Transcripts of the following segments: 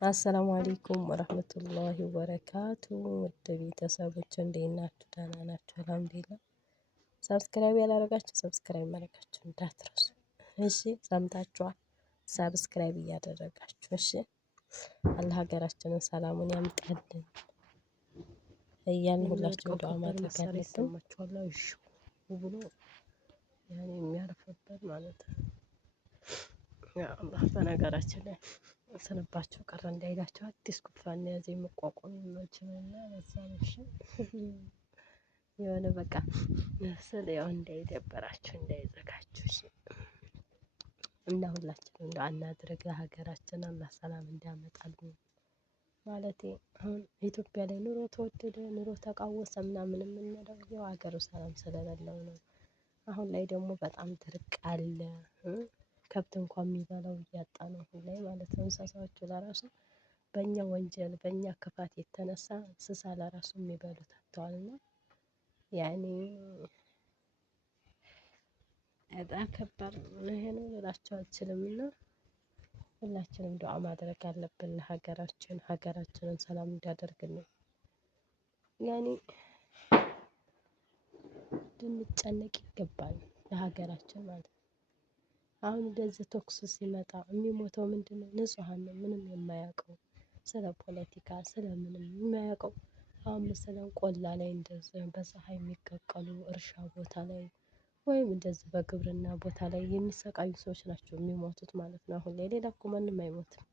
አሰላሙ አለይኩም ወረህመቱላሂ ወበረካቱ። ውድ ቤተሰቦች እንዴት ናችሁ? ደህና ናችሁ? አልሐምዱሊላህ። ሰብስክራይብ ያላረጋችሁ ሰብስክራይብ ማድረጋችሁ እንዳትረሱ እሺ። ሰምታችኋል። ሰብስክራይብ እያደረጋችሁ እሺ። አላህ ሀገራችንን ሰላሙን ያምጣልን እያልን ሁላችንም ዱዓ ማድረግ አለብን። እሺ ብሎ ያኔ የሚያርፍበት ማለት ነው። ያ አላህ በነገራችን ላይ ስንባቸው ቀረ እንዳይላቸው አዲስ ጉንፋን ያዘ መቋቋም የማልችልና በዛ ነሽ የሆነ በቃ ስለ ያው እንዳይደበራችሁ እንዳይዘጋችሁ እና ሁላችንም እንደው አናድርግ ሀገራችን አላህ ሰላም እንዲያመጣልን ማለቴ። አሁን ኢትዮጵያ ላይ ኑሮ ተወደደ ኑሮ ተቃወሰ ምናምን የምንለው ያው ሀገሩ ሰላም ስለሌለው ነው። አሁን ላይ ደግሞ በጣም ድርቅ አለ። ከብት እንኳን የሚበላው እያጣ ነው አሁን ላይ ማለት ነው። እንስሳዎቹ ለራሱ በእኛ ወንጀል በእኛ ክፋት የተነሳ እንስሳ ለራሱ የሚበሉት አጥተዋልና ያኔ በጣም ከባድ ነው። ይሄ ነው ልላቸው አልችልም። እና ሁላችንም ዱዓ ማድረግ አለብን ለሀገራችን ሀገራችንን ሰላም እንዲያደርግልን ያኔ ልንጨነቅ ይገባል ለሀገራችን ማለት ነው። አሁን እንደዚህ ተኩስ ሲመጣ የሚሞተው ምንድነው? ንጹሃን ነው። ምንም የማያውቀው ስለ ፖለቲካ ስለ ምንም የማያውቀው። አሁን መሰለን ቆላ ላይ እንደዚህ በፀሐይ የሚቀቀሉ እርሻ ቦታ ላይ ወይም እንደዚህ በግብርና ቦታ ላይ የሚሰቃዩ ሰዎች ናቸው የሚሞቱት ማለት ነው። አሁን ላይ ሌላ እኮ ማንም አይሞትም።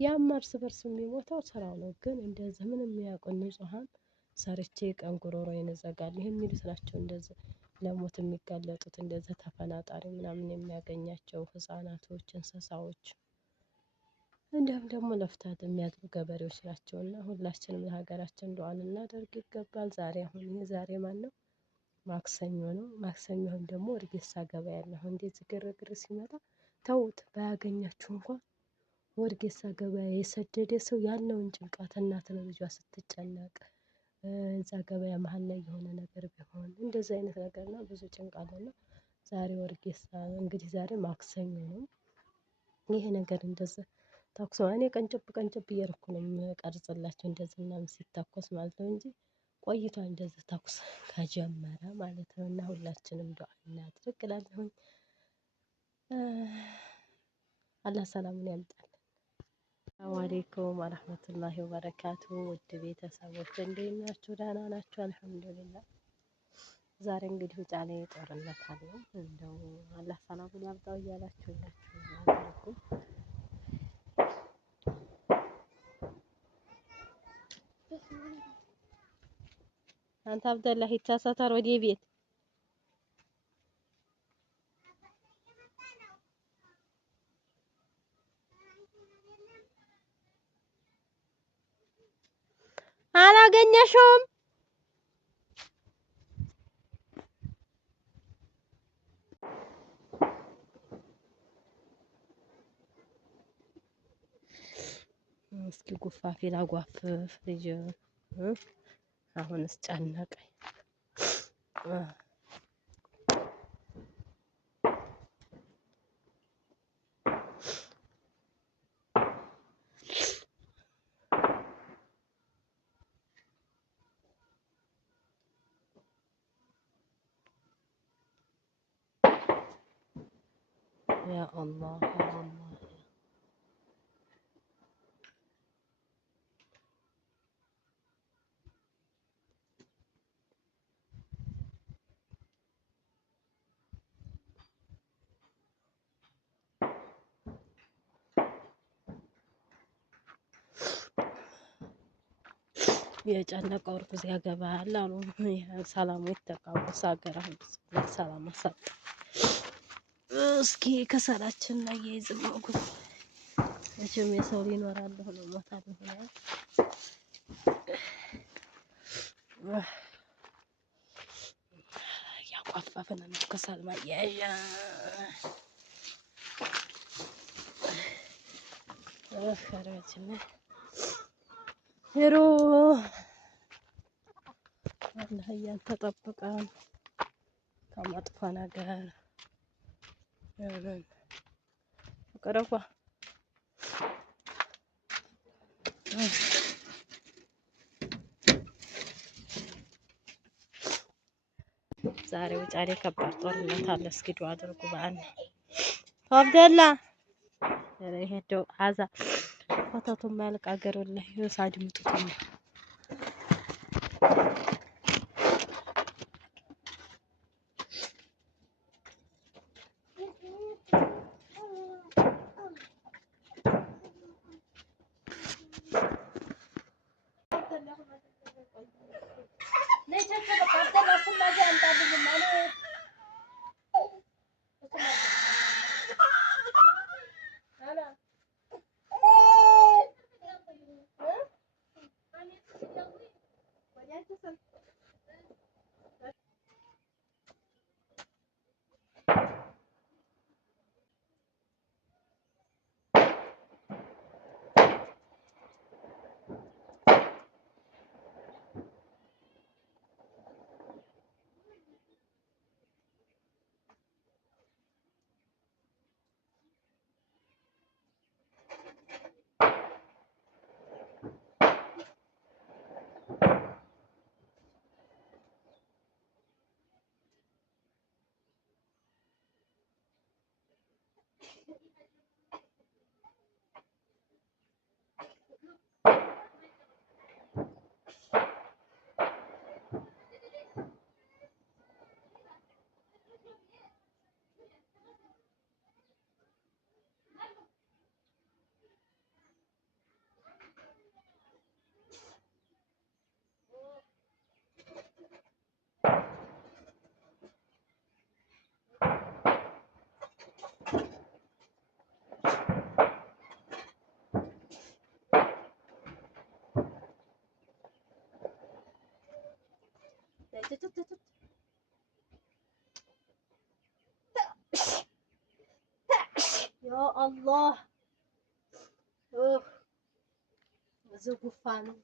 ያም እርስ በርስ የሚሞተው ስራው ነው። ግን እንደዚህ ምንም የሚያውቁ ንጹሃን ሰርቼ ቀን ጉሮሮዬን እዘጋለሁ የሚሉት ናቸው እንደዚህ ለሞት የሚጋለጡት እንደዚህ ተፈናጣሪ ምናምን የሚያገኛቸው ህፃናቶች እንስሳዎች እንዲሁም ደግሞ ለፍታት የሚያድሩ ገበሬዎች ናቸውና ሁላችንም ለሀገራችን ዱዓ ልናደርግ ይገባል። ዛሬ አሁን ይሄ ዛሬ ማነው? ማክሰኞ ነው። ማክሰኞ ደግሞ ወርጌሳ ገበያ ያለ አሁን እንደዚህ ግርግር ሲመጣ ተውት ባያገኛችሁ እንኳን ወርጌሳ ገበያ የሰደደ ሰው ያለውን ጭንቀት እናት ለልጇ ስትጨነቅ እዛ ገበያ መሃል ላይ የሆነ ነገር ቢሆን እንደዚህ አይነት ነገር ነው። ብዙ ጭንቅ አለና ዛሬ ወርጌሳ እንግዲህ ዛሬ ማክሰኞ ነው። ይሄ ነገር እንደዚህ ተኩስ እኔ ቀንጨብ ቀንጨብ እያደረኩ ነው የምቀርጽላቸው እንደዚህ ምናምን ሲተኮስ ማለት ነው እንጂ ቆይቷል እንደዚህ ተኩስ ከጀመረ ማለት ነው። እና ሁላችንም ዱዓ እናድርግ እላለሁኝ። አላህ ሰላሙን ያምጣልን። ሰላም አለይኩም ወረህመቱላሂ ወበረካቱ። ውድ ቤተሰቦች እንዴት ናችሁ? ደህና ናችሁ? አልሐምዱሊላህ። ዛሬ እንግዲህ ውጫሌ ጦርነት አለ። እንደው አላህ ሰላሙን ያምጣው እያላችሁ አድርጉ። አንተ አብደላህ ይታሳታር ወደ ቤት አላገኘሽውም? እስኪ ጉፋፊ ላጓፍፍ ልጅ አሁንስ ጨነቀኝ። ያ አላህ የጨነቀው እርጉዝ ያገባል አሉ። ሰላሙ የተቃወሰ ሀገር ሰላም አሳጣ። እስኪ ከሰላችን ላይ የይዝነው መቼም የሰው ሊኖራለሁ ነው ሞታለሁ ነው። ያቋፋፈን ነው ከሰል ማያያዣ አፈራችን ሄሮ አላህ ያልተጠበቀን ከመጥፎ ነገር ቀረባ ዛሬ ውጫሌ ከባድ ጦርነት አለ። እስኪ ዱአ አድርጉ በአን አብደላ ይሄደው አዛ ወተቱ ማልቅ አገር ወላሂ ሳድ ምጡት ነው። يا الله اوه زقفان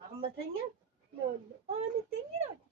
عمتين؟ لا والله انا تنين